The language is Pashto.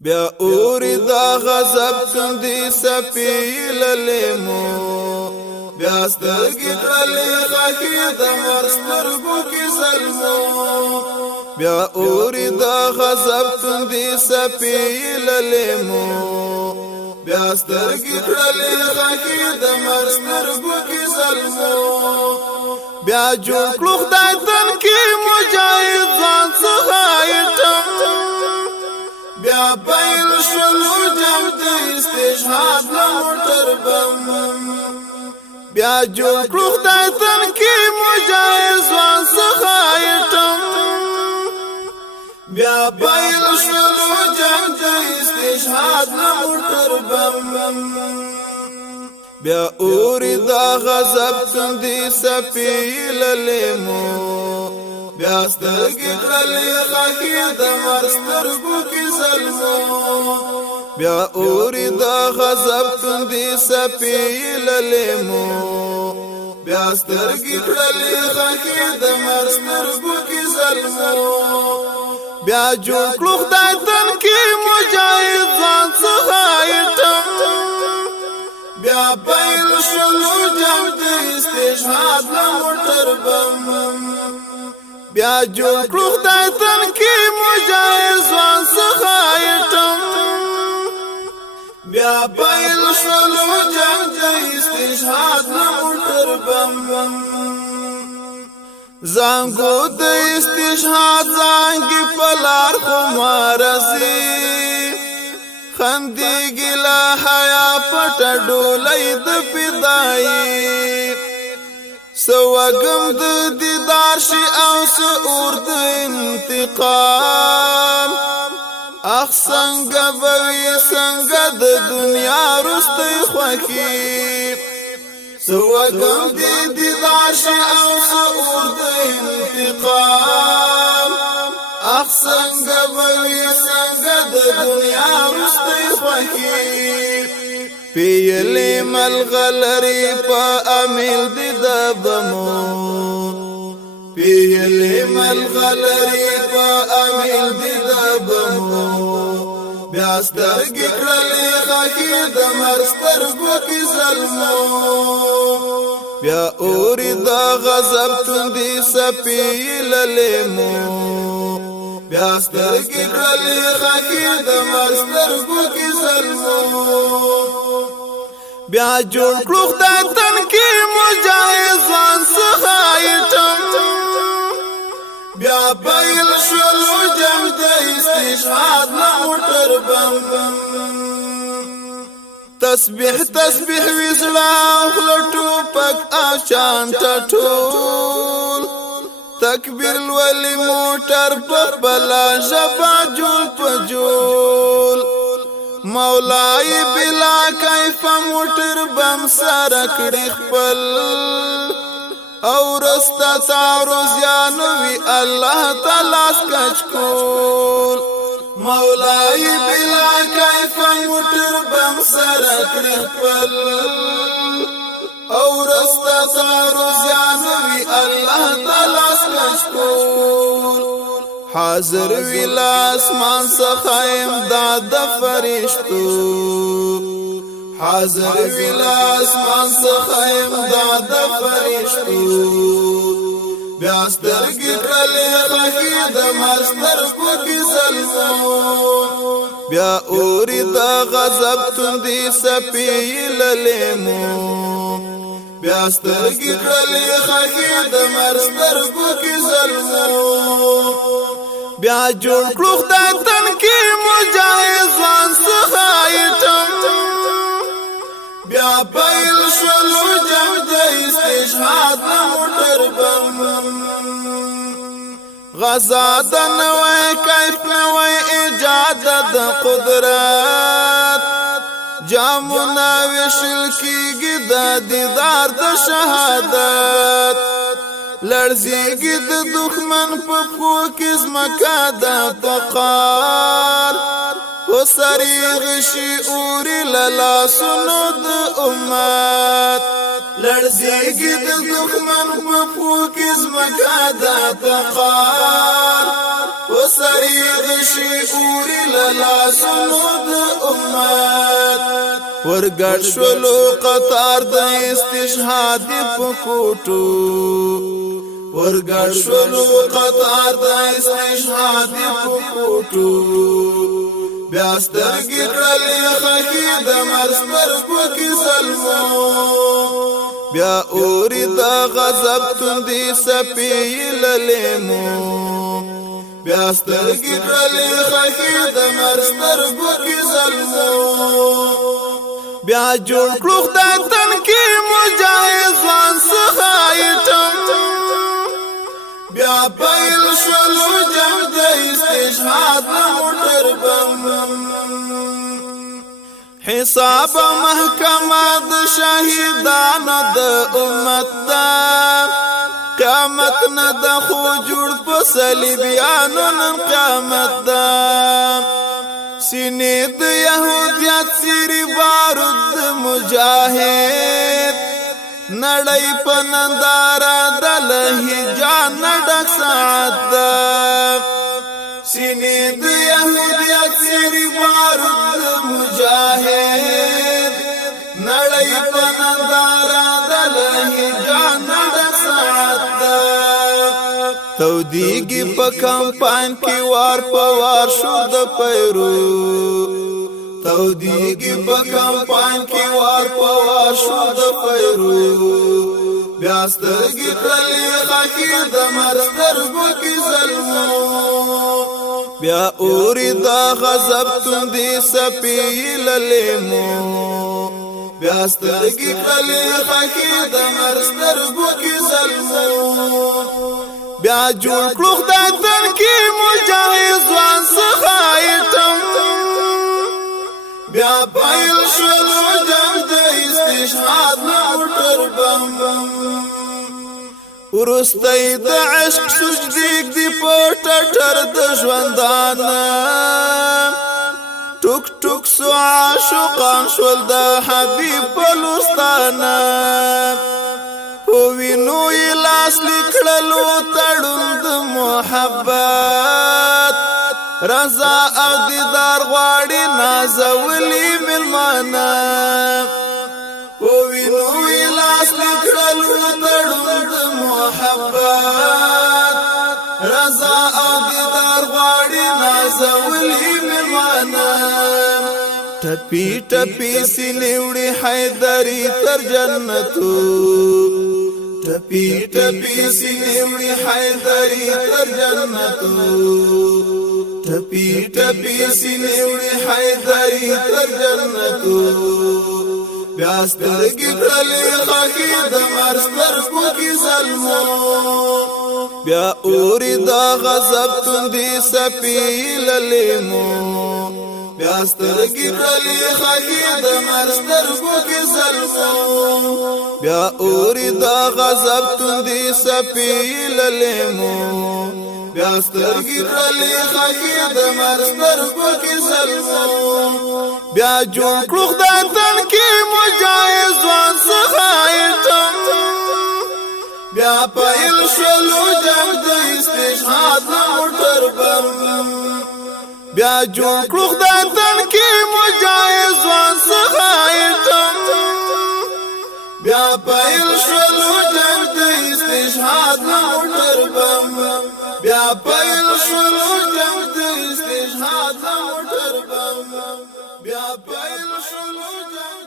بیا اوری دا غضب تندی سپیل لیمو بیا سترگی کلی غاکی دا مرسترگو کی ظلمو بیا اوری دا غضب تندی سپیل لیمو بیا سترگی کلی غاکی دا مرسترگو کی ظلمو بیا جوړ کړو خدای تن کی مجاهد ځان څخه بیا پیل شلو جم د استشهاد له موټر بم بیا جوړ کړو خدای تن کی مجاهد ځان څخه بیا پیل شلو جم د استشهاد له موټر بم بیا اوری دا غضب تندی سپیل لیمو بیا سترگی کلی خاکی دا مرسترگو کی ظلمو بیا اوری دا غضب تندی سپیل لیمو بیا سترگی کلی خاکی دا مرسترگو کی ظلمو بیا جوړ کړو خدای تن کی مجاهد ځان څخه بیا پیل شلو جم د استشهاد له موټر بم بیا جوړ کړو خدای تن کی مجاهد ځان څخه بیا پیل شلو جم د استشهاد له موټر بم زنګو د استشهاد زنګي پلار خمارزي خندی گلا حیا پټ ډولای د پیدای سوګم د دیدار شي او سور د انتقام اخ څنګه بوي څنګه د دنیا رستي خوکی سوګم د دیدار شي او سور د انتقام اخ څنګه بوي څنګه د دنیا رستي خوکی پیلې ملغلری په امیل د دبمو پیلې ملغلری په امیل د دبمو بیا سترګې کړلې خاکی د مرسترګو کی ظلمو بیا اوری دا غضب تندی سپیل لیمو بیا سترګې کړلې خاکی د مرسترګو کی ظلمو بیا جوړ کړو خدای تن کی مجاهد ځان څخه بیا پیل شلو جم د استشهاد له موټر بم تسبیح تسبیح وزړه خلټو پک او شان ټټول تکبیر الولی موټر په بلا جبا جول پجول مولای بلا کیف موټر بم سره کړي خپل او رستا تعرض یا نوی الله تعالی سکچ کول مولای بلا کیف موټر بم سره کړي خپل او رستا تعرض یا نوی الله تعالی سکچ کول حاضر ویلا اسمان څخه امداد فرشتو حاضر ویلا اسمان څخه امداد فرشتو بیا سترګې کړلې خاکی د مرسترګو کی ظلمو بیا اوری دا غضب تندی سپیل لیمو بیا سترګې کړلې خاکی د مرسترګو کی ظلمو بیا جوړ کړو خدای تن کی مجاهد ځان څخه بیا پیل شلو جم د استشهاد له موټر بم غزا د نوې کیف نوې ایجاد د قدرت جامونه وشل کیږي د دیدار د شهادت لړزیږي د دښمن په خو کې زمکا د فقار او سریغ شي اوري لالا سنو د امت لړزیږي د دښمن په خو کې زمکا د فقار او سری غشی اوری للاسونو دا امت ورگڑ شولو قطار دا استشهاد پکوٹو ورگڑ شولو قطار دا استشهاد پکوٹو بیاسترگی کلی خاکی دا مرسترگو کی ظلمو بیا اوری دا غضب تندی سپی للیمو بیاسترگی کلی خاکی دا مرسترگو کی ظلمو بیا جوړ کړو خدای تن کې مجاهد ځوان څخه ایټم بیا پیل شولو جنگ د استشهاد موټر بم حساب محکمه د شهیدانو د امت دا قیامت نه د خو جوړ په صلیبیانو نن قیامت دا سینې د یهودیت سری بارود د مجاهد نړۍ په ننداره د لهجه نډک ساعت ده سینې د یهودیت سری بارود د مجاهد نړۍ په ننداره د لهجه نډک ساعت ده تودیږي په کمپاین کې وار په وار شو د پیرو تودیږي په کمپاین کې وار په وار شو د پیرو بیا سترګې کړلې خاکې د مرسترګو کې ظلمو بیا اوري دا غضب تندې سپي للیمو بیا سترګې کړلې خاکې د مرسترګو کې ظلمو بیا جوړ کړو خدای تن کې مجاهد ځوان څخه ایټم بیا پیل شولو جنگ د استشهاد موټر بم ورستی د عشق سجدیک دی په ټټر د ژوندانه ټوک ټوک سو عاشقان شول د حبیب په لوستانه وینو لاس لیکلو تړون د محبت رضا او دیدار غواړي نازولي ملمانه وینو لاس لیکلو تړون د محبت رضا او دیدار غواړي نازولي ملمانه ټپی ټپی سینې وړي حیدری تر جنتو ټپی ټپی سینې وړي حیدری تر جنتو ټپی ټپی سینې وړي حیدری تر جنتو بیا سترګې کړلې خاکې د مرسترګو کې ظلمو بیا اوري دا غضب تندې سپي للیمو بیا سترګې کړلې خاکې د مرسترګو کې ظلمو بیا اوري دا غضب تندې سپي للیمو بیا سترګې کړلې خاکې د مرسترګو کې ظلمو بیا جوړ کړو خدای تن کې مجاهد ځوان څخه ایټم بیا پیل شولو جنگ د استشهاد موټر بم بیا جوړ کړو خدای تن کې مجاهد ځوان څخه ایټم بیا پیل شولو جنگ د استشهاد موټر بم بیا پیل شولو جنگ د استشهاد موټر بم بیا پیل شولو جنگ